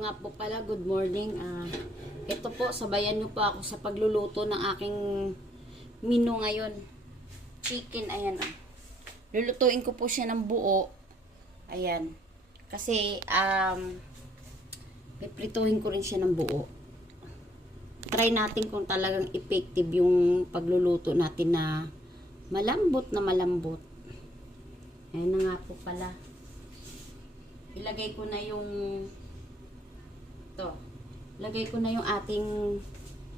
nga po pala, good morning. Ah, ito po, sabayan niyo po ako sa pagluluto ng aking menu ngayon. Chicken, ayan ah. Lulutuin ko po siya ng buo. Ayan. Kasi, um, piprituhin ko rin siya ng buo. Try natin kung talagang effective yung pagluluto natin na malambot na malambot. Ayan na nga po pala. Ilagay ko na yung to. Lagay ko na yung ating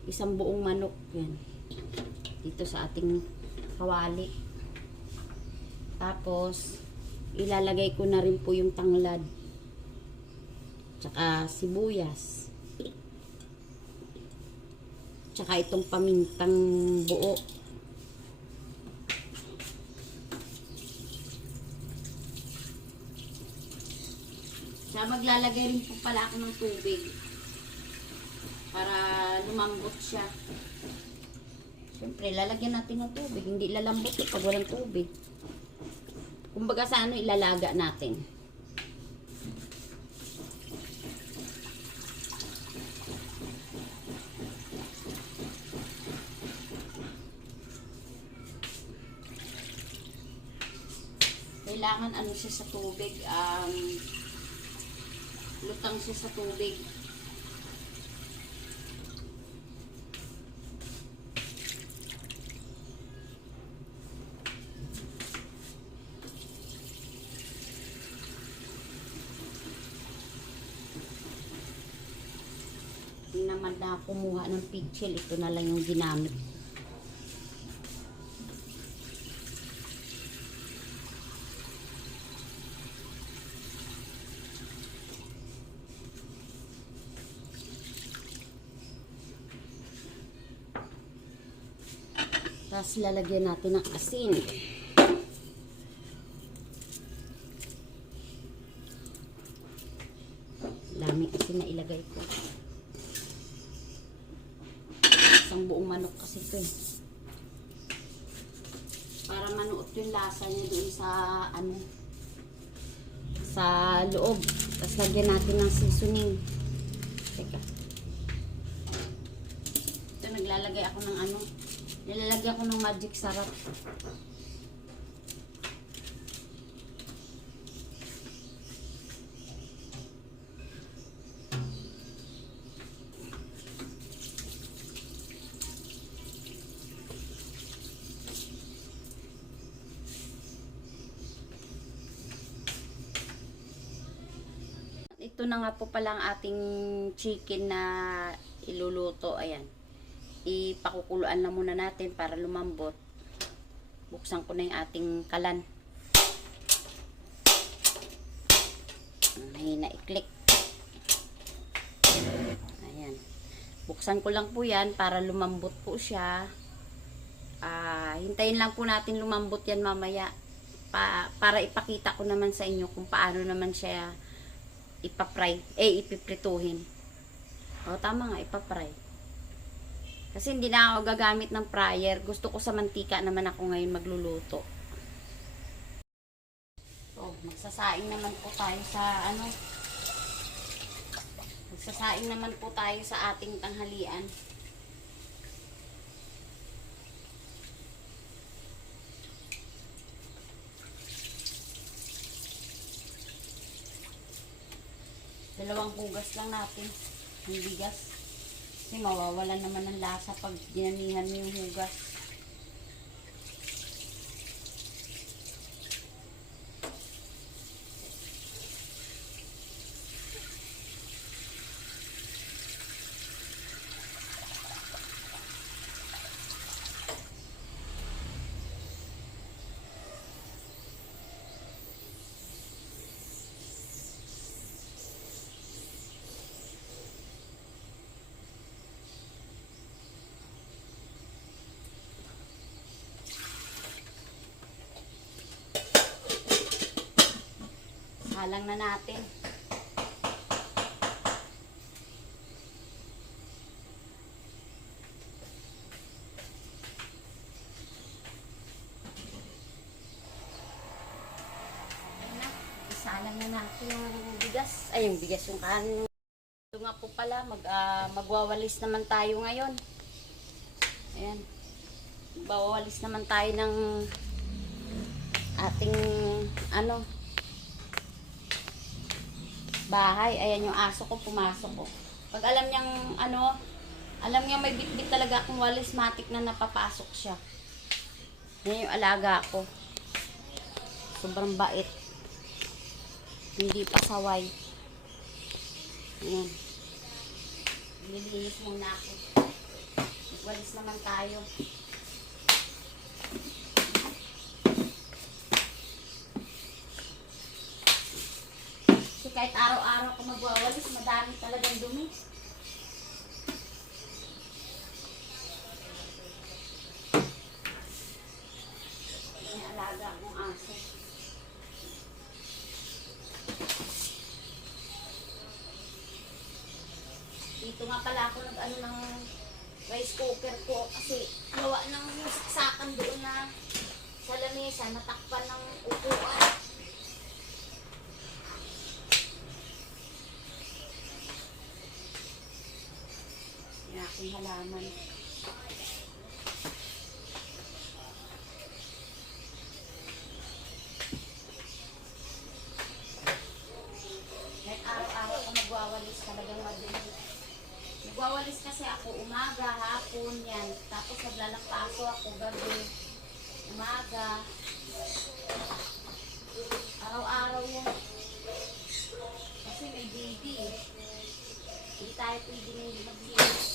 isang buong manok. Yan. Dito sa ating kawali. Tapos, ilalagay ko na rin po yung tanglad. Tsaka sibuyas. Tsaka itong pamintang buo. Kaya maglalagay rin po pala ako ng tubig. Para lumambot siya. Siyempre, lalagyan natin ng tubig. Hindi lalambot eh pag walang tubig. Kumbaga sa ano, ilalaga natin. Kailangan ano siya sa tubig, um, lutang siya sa tubig. Naman na kumuha ng pitchel. Ito na lang yung ginamit. Tapos lalagyan natin ng asin. Dami asin na ilagay ko. Isang buong manok kasi ito eh. Para manuot yung lasa niya doon sa ano sa loob. Tapos lagyan natin ng seasoning. Teka. Ito naglalagay ako ng ano Nilalagyan ko ng magic sarap. Ito na nga po pala ang ating chicken na iluluto. Ayan ipakukuluan na muna natin para lumambot. Buksan ko na yung ating kalan. Mahina i-click. Ayan. Buksan ko lang po yan para lumambot po siya. Ah, hintayin lang po natin lumambot yan mamaya. Pa, para ipakita ko naman sa inyo kung paano naman siya ipapry, eh ipiprituhin. O, tama nga, ipapry. Kasi hindi na ako gagamit ng fryer. Gusto ko sa mantika naman ako ngayon magluluto. Oh, magsasaing naman po tayo sa ano. Magsasaing naman po tayo sa ating tanghalian. Dalawang hugas lang natin. Ng bigas. Kasi mawawalan naman ng lasa pag dinamihan mo yung hugas. Halang na natin. Isalang na natin yung bigas. Ay, yung bigas yung kanin. nga po pala, mag, ah, magwawalis naman tayo ngayon. Ayan. Magwawalis naman tayo ng ating ano bahay. Ayan yung aso ko, pumasok ko. Pag alam niyang ano, alam niya may bitbit talaga akong walis, matik na napapasok siya. Yan yung alaga ko. Sobrang bait. Hindi pa saway. Ayan. Lilinis muna ako. Walis naman tayo. Kahit araw-araw ko magwawalis, madami talagang dumi. May alaga akong aso. Dito nga pala ako nag-ano ng rice cooker ko kasi gawa ng saksakan doon na sa lamesa, natakpan ng upuan. Yung aking halaman. Kahit araw-araw ako magwawalis talagang madumi. Nagwawalis kasi ako umaga, hapon, yan. Tapos naglalampaso ako gabi, umaga. Araw-araw yan. Kasi may baby. Hindi tayo pwede hindi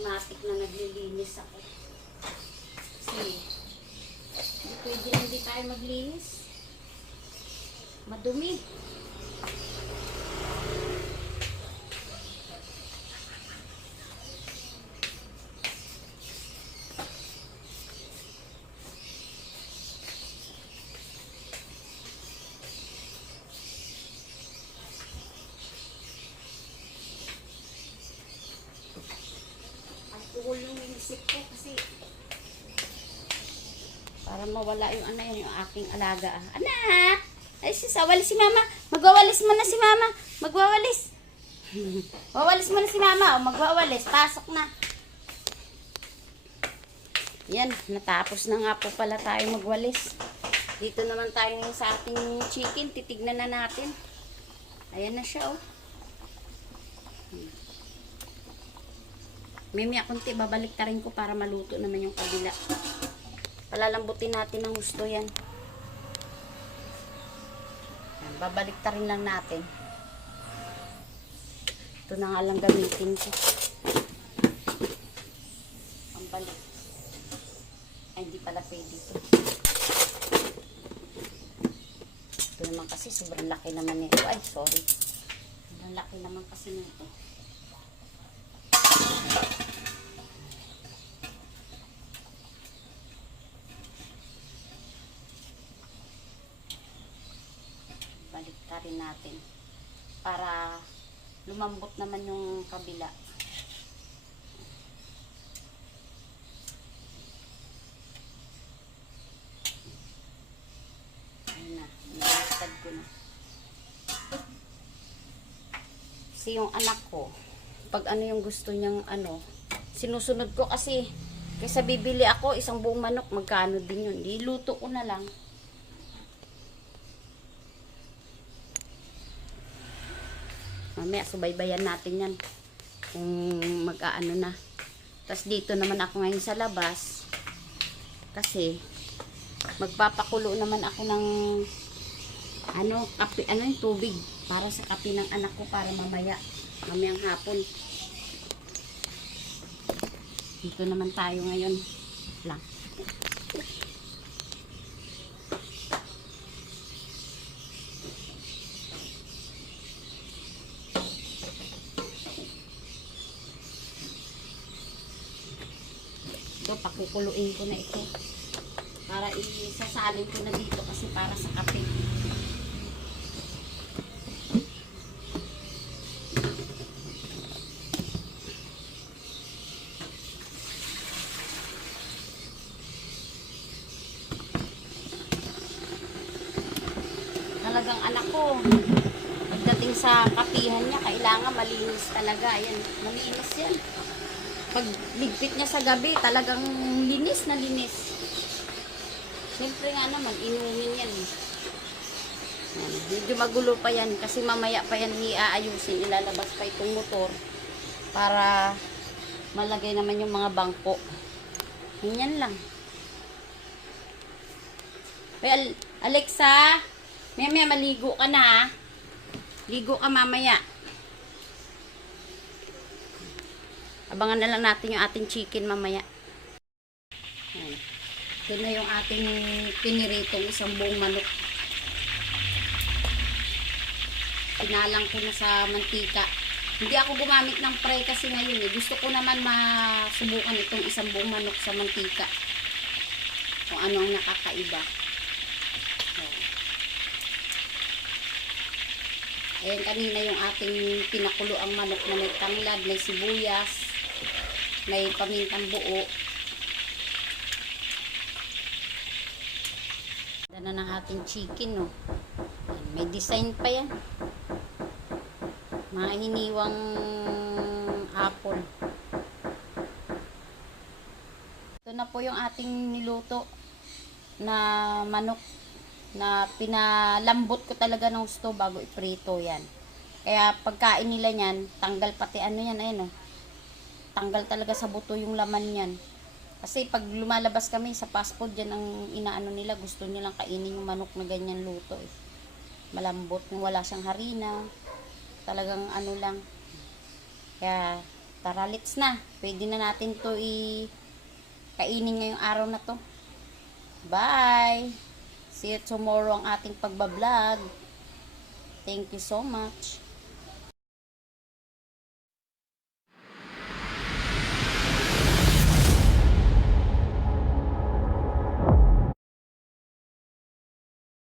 Matik na naglilinis ako. Kasi, hindi pwede hindi tayo maglinis. Madumi. Alcohol yung inisip ko kasi para mawala yung ano yan, yung aking alaga. Anak! Ay, sis, walis si mama. Magwawalis mo na si mama. Magwawalis. Wawalis mo na si mama. O, magwawalis. Pasok na. Yan, natapos na nga po pala tayo magwalis. Dito naman tayo ngayon sa ating chicken. Titignan na natin. Ayan na siya, oh. Mimi, kunti, babalik ta rin ko para maluto naman yung kabila. Palalambutin natin ng gusto yan. Yan. Babalik ta rin lang natin. Ito na nga lang gamitin ko. Ang. Ay, hindi pala pwede ito. Ito naman kasi sobrang laki naman nito. Ay, sorry. Sobrang laki naman kasi nito. Balik ta rin natin. Para lumambot naman yung kabila. Ayun ko na. Kasi yung anak ko, pag ano yung gusto niyang ano, sinusunod ko kasi kaysa bibili ako isang buong manok, magkano din yun. Diluto ko na lang. Mamaya, subaybayan natin yan. Kung mag-aano na. Tapos dito naman ako ngayon sa labas. Kasi, magpapakulo naman ako ng ano, kape, ano yung tubig para sa kape ng anak ko para mamaya, mamayang hapon. Dito naman tayo ngayon lang. Ito, pakukuluin ko na ito. Para isasalin ko na dito kasi para sa kape. Talagang anak ko, pagdating sa kapihan niya, kailangan malinis talaga. Ayan, malinis yan. Pag ligpit niya sa gabi, talagang linis na linis. Siyempre nga naman, inumin yan. eh. Yan. Medyo magulo pa yan kasi mamaya pa yan iaayusin. Ilalabas pa itong motor para malagay naman yung mga bangko. Ganyan lang. Well, Alexa, maya maya maligo ka na. Ligo ka mamaya. Abangan na lang natin yung ating chicken mamaya. Ayan. Ito na yung ating piniritong isang buong manok. Pinalang ko na sa mantika. Hindi ako gumamit ng fry kasi ngayon eh. Gusto ko naman masubukan itong isang buong manok sa mantika. Kung ano ang nakakaiba. Ayan. Kanina yung ating pinakulo ang manok na may tanglad, may sibuyas, may pamintang buo. Ganda na ng ating chicken, no. Ayan, May design pa yan. Mga hiniwang apple. Ito na po yung ating niluto na manok na pinalambot ko talaga ng gusto bago iprito yan. Kaya pagkain nila niyan, tanggal pati ano yan, ayun oh. Tanggal talaga sa buto yung laman niyan. Kasi pag lumalabas kami sa fast food, yan ang inaano nila, gusto nilang kainin yung manok na ganyan luto eh. Malambot, wala siyang harina. Talagang ano lang. Kaya tara, let's na. Pwede na natin to i kainin ngayong araw na to. Bye! See you tomorrow ang ating pagbablog. Thank you so much.